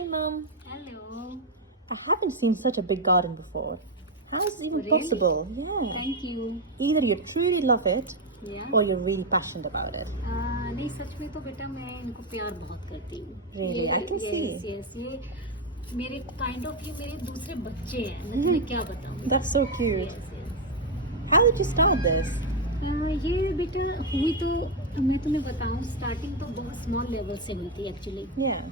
Hi, Mom. Hello. I haven't seen such a big garden before. How is it even Really? possible? Yeah. Thank you. Either you truly love it Yeah. or you're really passionate about it. नहीं सच में तो बेटा मैं इनको प्यार बहुत करती हूँ. Really? I can see. Yes. ये मेरे काइंड ऑफ ये मेरे दूसरे बच्चे हैं. मैं तुम्हें क्या बताऊँ. That's so cute. Yes. How did you start this? ये बेटा हुई तो मैं तुम्हें बताऊँ स्टार्टिंग तो बहुत स्मॉल लेवल से हुई थी एक्चुअली. Yeah.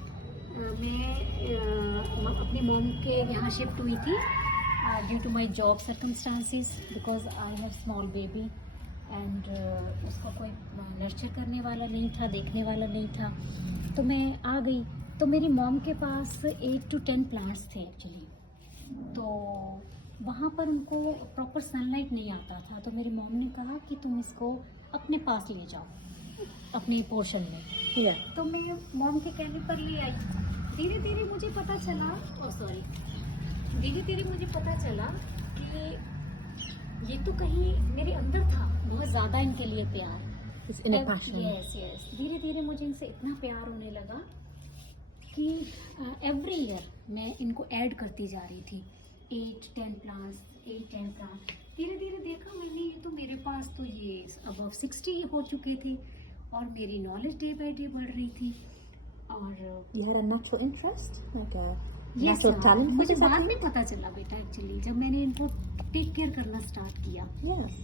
मैं अपनी मॉम के यहाँ शिफ्ट हुई थी due to my job circumstances because I have small baby and उसका कोई नर्चर करने वाला नहीं था, देखने वाला नहीं था, तो मैं आ गई. तो मेरी मॉम के पास 8 to 10 प्लांट्स थे एक्चुअली. तो वहाँ पर उनको प्रॉपर सनलाइट नहीं आता था, तो मेरी मॉम ने कहा कि तुम इसको अपने पास ले जाओ अपने पोर्शन में. Yeah. तो मैं मॉम के कहने पर ले आई. धीरे धीरे मुझे पता चला कि ये तो कहीं मेरे अंदर था बहुत ज़्यादा इनके लिए प्यार. It's inner passion. Yes. धीरे धीरे मुझे इनसे इतना प्यार होने लगा कि एवरी ईयर मैं इनको ऐड करती जा रही थी. 8-10 प्लांट्स. धीरे धीरे देखा मैंने ये तो मेरे पास तो ये अबव 60 हो चुके थे और मेरी नॉलेज डे बाय डे बढ़ रही थी. और You had a natural interest? Like a ये natural talent for मुझे this? बाद में पता चला बेटा एक्चुअली जब मैंने इनको टेक केयर करना स्टार्ट किया. Yes.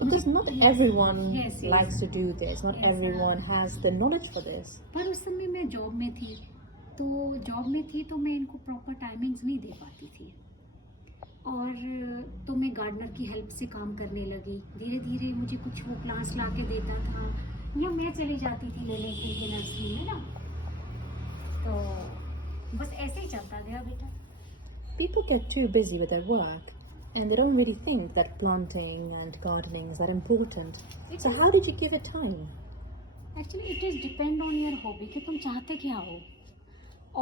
Because not everyone Yes. likes to do this. Not Yes. everyone has the knowledge for this. पर उस समय मैं जॉब में थी तो मैं इनको प्रॉपर टाइमिंग्स नहीं दे पाती थी. और तो मैं गार्डनर की हेल्प से काम करने लगी. धीरे धीरे मुझे कुछ वो प्लांट्स ला के देता था या मैं चली जाती थी लेने के लिए नर्सरी में ना. तो बस ऐसे ही चलता गया बेटा. People get too busy with their work and they don't really think that planting and gardening is that important. So how did you give it time? Actually it is depend on your hobby कि तुम चाहते क्या हो.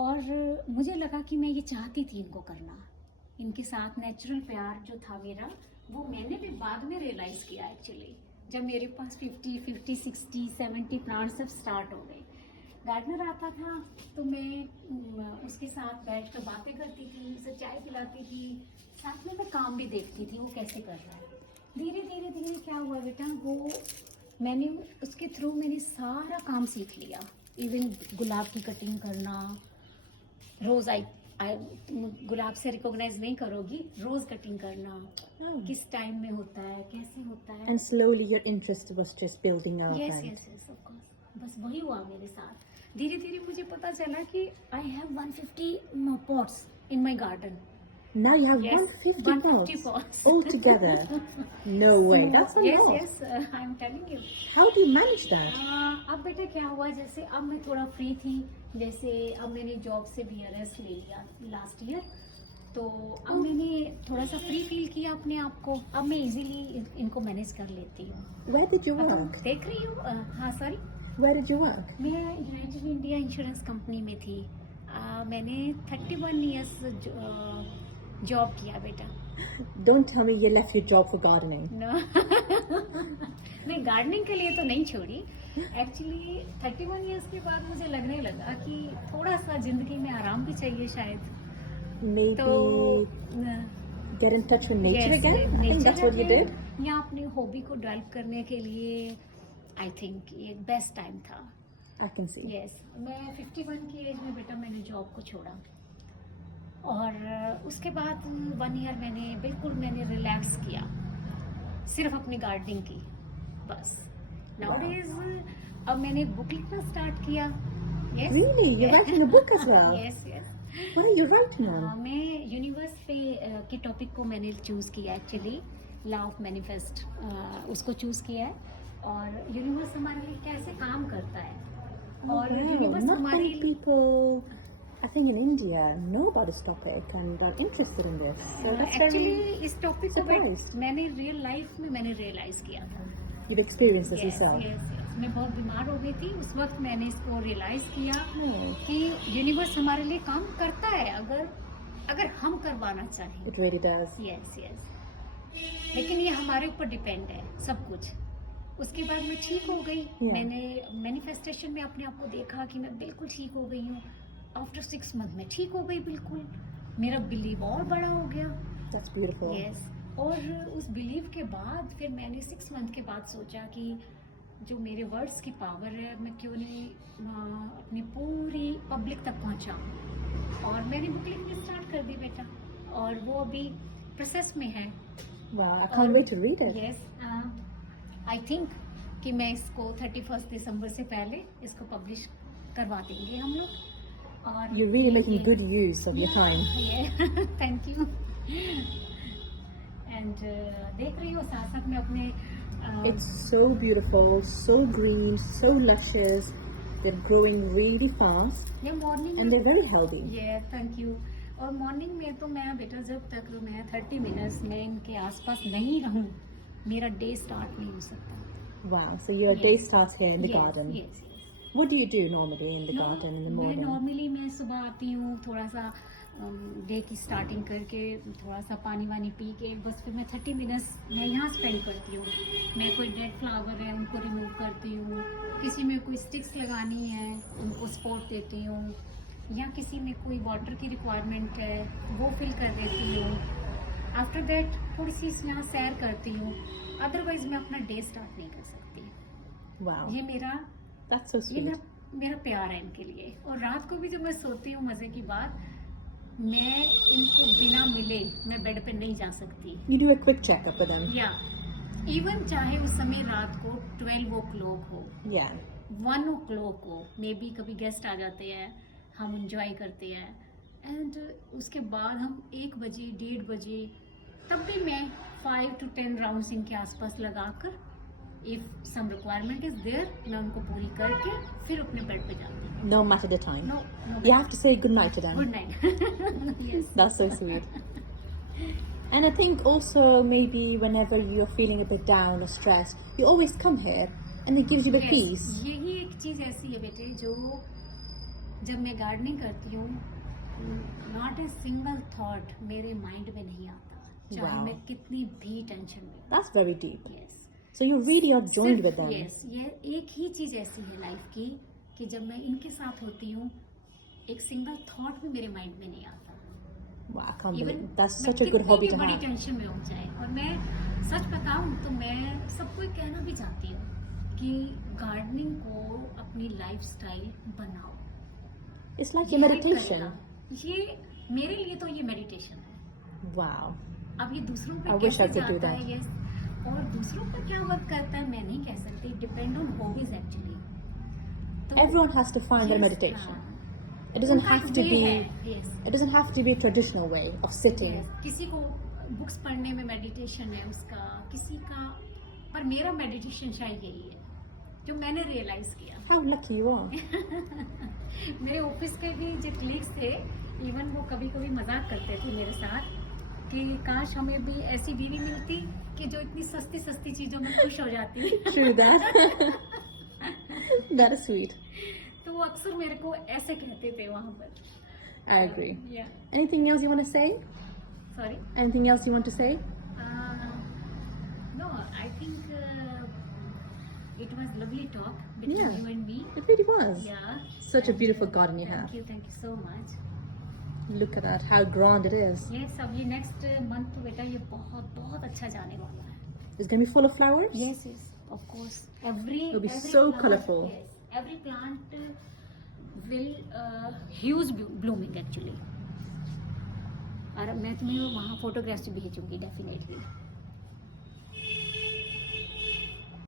और मुझे लगा कि मैं ये चाहती थी इनको करना. इनके साथ नेचुरल प्यार जो था मेरा वो मैंने भी बाद में रियलाइज़ किया एक्चुअली जब मेरे पास 50, 60, 70 प्लांट्स सब स्टार्ट हो गए. गार्डनर आता था तो मैं उसके साथ बैठ कर बातें करती थी, उसे चाय पिलाती थी, साथ में मैं काम भी देखती थी वो कैसे कर रहा है. धीरे धीरे क्या हुआ बेटा मैंने उसके थ्रू मैंने सारा काम सीख लिया. इवन गुलाब की कटिंग करना, रोज़ आई गुलाब से रिकॉग्नाइज नहीं करोगी, रोज़ कटिंग करना किस टाइम में होता है, कैसे होता है. And slowly your interest was just building up. Yes, right? yes, of course. बस वही हुआ मेरे साथ. धीरे धीरे मुझे पता चला कि I have 150 pots in my garden. Now you have Yes, 150 pots. pots altogether. No way, that's a lot. Yes, I am telling you. How do you manage that? अब बेटा क्या हुआ जैसे अब मैं थोड़ा फ्री थी, जैसे अब मैंने जॉब से भी रेस्ट ले लिया लास्ट ईयर, तो अब मैंने थोड़ा सा फ्री फील किया अपने आप को. अब मैं इजीली इनको मैनेज कर लेती हूँ. Where did you work? देख रही हूँ. हाँ sorry. Where did you work? मैं यूनाइटेड इंडिया इंश्योरेंस कंपनी में थी. मैंने 31 ईयर्स जॉब किया बेटा. Don't tell me you left your job for gardening. No. मैं गार्डनिंग के लिए तो नहीं छोड़ी. एक्चुअली 31 ईयर्स के बाद मुझे लगने लगा कि थोड़ा सा जिंदगी में आराम भी चाहिए शायद. Maybe तो get in touch with nature again? I think that's what you did. या अपनी हॉबी को डेवलप करने के लिए आई थिंक ये बेस्ट टाइम था. I can see. यस मैं 51 की एज में बेटा मैंने जॉब को छोड़ा और उसके बाद 1 ईयर मैंने रिलैक्स किया सिर्फ अपनी गार्डनिंग की बस. नाउडेज अब मैंने बुक लिखना स्टार्ट किया. Yes. Really? You're writing a book as well? Yes. What are you writing on? मैं यूनिवर्स के टॉपिक को मैंने चूज़ किया एक्चुअली. लॉ ऑफ मैनिफेस्ट उसको चूज़ किया है और यूनिवर्स हमारे लिए कैसे काम करता है. और यूनिवर्स Not हमारे many people, I think in India, know about this topic and are interested in this. So that's actually very इस टॉपिक को surprised. मैंने रियल लाइफ में मैंने रियलाइज किया था. You've experienced this Yes, yourself. yes. मैं बहुत बीमार हो गई थी उस वक्त. मैंने इसको रियलाइज किया Hmm. कि यूनिवर्स हमारे लिए काम करता है अगर हम करवाना चाहें. It really does. यस. लेकिन ये हमारे ऊपर डिपेंड है सब कुछ. उसके बाद मैं ठीक हो गई. Yeah. मैंने मैनिफेस्टेशन में अपने आप को देखा कि मैं बिल्कुल ठीक हो गई हूँ. आफ्टर 6 मंथ में ठीक हो गई बिल्कुल, मेरा बिलीव और बड़ा हो गया। That's beautiful. यस और उस बिलीव के बाद फिर मैंने 6 मंथ के बाद सोचा कि जो मेरे वर्ड्स की पावर है मैं क्यों नहीं अपनी पूरी पब्लिक तक पहुंचाऊं, और मैंने बुक लिखनी स्टार्ट कर दी बेटा, और वो अभी प्रोसेस में है। Wow, I can't wait to read it. Yes I think कि मैं इसको 31 दिसंबर से पहले इसको पब्लिश करवा देंगे हम लोग। और You're really making good use of your time. Thank you. And देख रही हो साथ साथ मैं अपने It's so beautiful, so green, so luscious. They're growing really fast ये morning and they're very healthy. ये थैंक यू। और मॉर्निंग में तो मैं बेटा जब तक मैं 30 मिनट्स में इनके आसपास नहीं रहूं मेरा डे स्टार्ट नहीं हो सकता। Wow, so your day Yes. starts here in the garden. Yes What do you do normally in the garden in the मैं morning? नॉर्मली मैं सुबह आती हूँ, थोड़ा सा डे की स्टार्टिंग करके थोड़ा सा पानी वानी पी के बस फिर मैं 30 मिनट्स मैं यहाँ स्पेंड करती हूँ। मैं कोई डेड फ्लावर है उनको रिमूव करती हूँ, किसी में कोई स्टिक्स लगानी है उनको सपोर्ट देती हूँ, या किसी में कोई वाटर की रिक्वायरमेंट है वो फिल कर देती हूँ। आफ्टर दैट थोड़ी सी यहाँ सैर करती हूँ, अदरवाइज मैं अपना डे स्टार्ट नहीं कर सकती। Wow, ये मेरा that's so ये sweet. मेरा प्यार है इनके लिए। और रात को भी जब मैं सोती हूँ मज़े की बात, मैं इनको बिना मिले मैं बेड पे नहीं जा सकती। You do a quick checkup with them. या इवन चाहे उस समय रात को 12 o'clock हो, Yeah. 1 o'clock हो, मे बी कभी गेस्ट आ जाते हैं, हम इंजॉय करते हैं, एंड उसके बाद हम 1 बजे 1:30 बजे तब भी मैं 5 to 10 राउंड्स इनके आसपास लगाकर if some requirement is there मैं उनको पूरी करके फिर अपने बेड पे जाती हूँ। No matter the time. No You have to say good night to them. Good night. Yes That's so sweet. And I think also maybe whenever you're feeling a bit down or stressed, you always come here and it gives you a bit peace. यही एक चीज ऐसी है बेटे जो जब मैं gardening करती हूँ नॉट ए सिंगल थॉट मेरे माइंड में नहीं आता, चाहे Wow. मैं कितनी भी टेंशन में। That's very deep. Yes So you really are joined with them. Yes ये एक ही चीज ऐसी है लाइफ की कि जब मैं इनके साथ होती हूँ एक सिंगल थॉट भी मेरे माइंड में नहीं आता। Wow, I can't Even believe that's मैं such a good कितनी hobby भी to बड़ी have. टेंशन में हो जाए, और मैं सच बताऊं तो मैं सबको ये कहना भी चाहती हूँ कि गार्डनिंग को अपनी लाइफस्टाइल बनाओ। It's like a ये help meditation. करेगा। ये मेरे लिए तो ये मेडिटेशन है। Wow. अब ये दूसरों पे I wish I कैसे could do जाता है that. यस, और दूसरों पर क्या वर्क करता है मैं नहीं कह सकती, depend on hobbies actually. Everyone has to find their meditation. It doesn't have to be. It doesn't have to be a traditional way of sitting. किसी को बुक्स पढ़ने में मेडिटेशन है उसका, किसी का, पर मेरा मेडिटेशन शायद यही है जो मैंने रियलाइज किया। How lucky you are. मेरे ऑफिस के भी जो कलीग्स थे इवन वो कभी कभी मजाक करते थे मेरे साथ कि काश हमें भी ऐसी बीवी मिलती कि जो इतनी सस्ती सस्ती चीजों में खुश हो जाती। True that. That is sweet. तो वो अक्सर मेरे को ऐसे कहते थे वहां पर। I agree. या Anything else you want to say? Sorry Anything else you want to say? No I think it was lovely talk between Yeah. You and me. It really was. या Such a beautiful garden you have. Thank you so much. Look at that, how grand it is. Yes अब ये next month तो बेटा ये बहुत बहुत अच्छा जाने वाला है। It's going to be full of flowers? Yes, yes, of course. It'll be so colourful. Yes, every plant will huge blooming actually. और मैं तुम्हें वहाँ फोटोग्राफ्स भी भेजूंगी डेफिनेटली।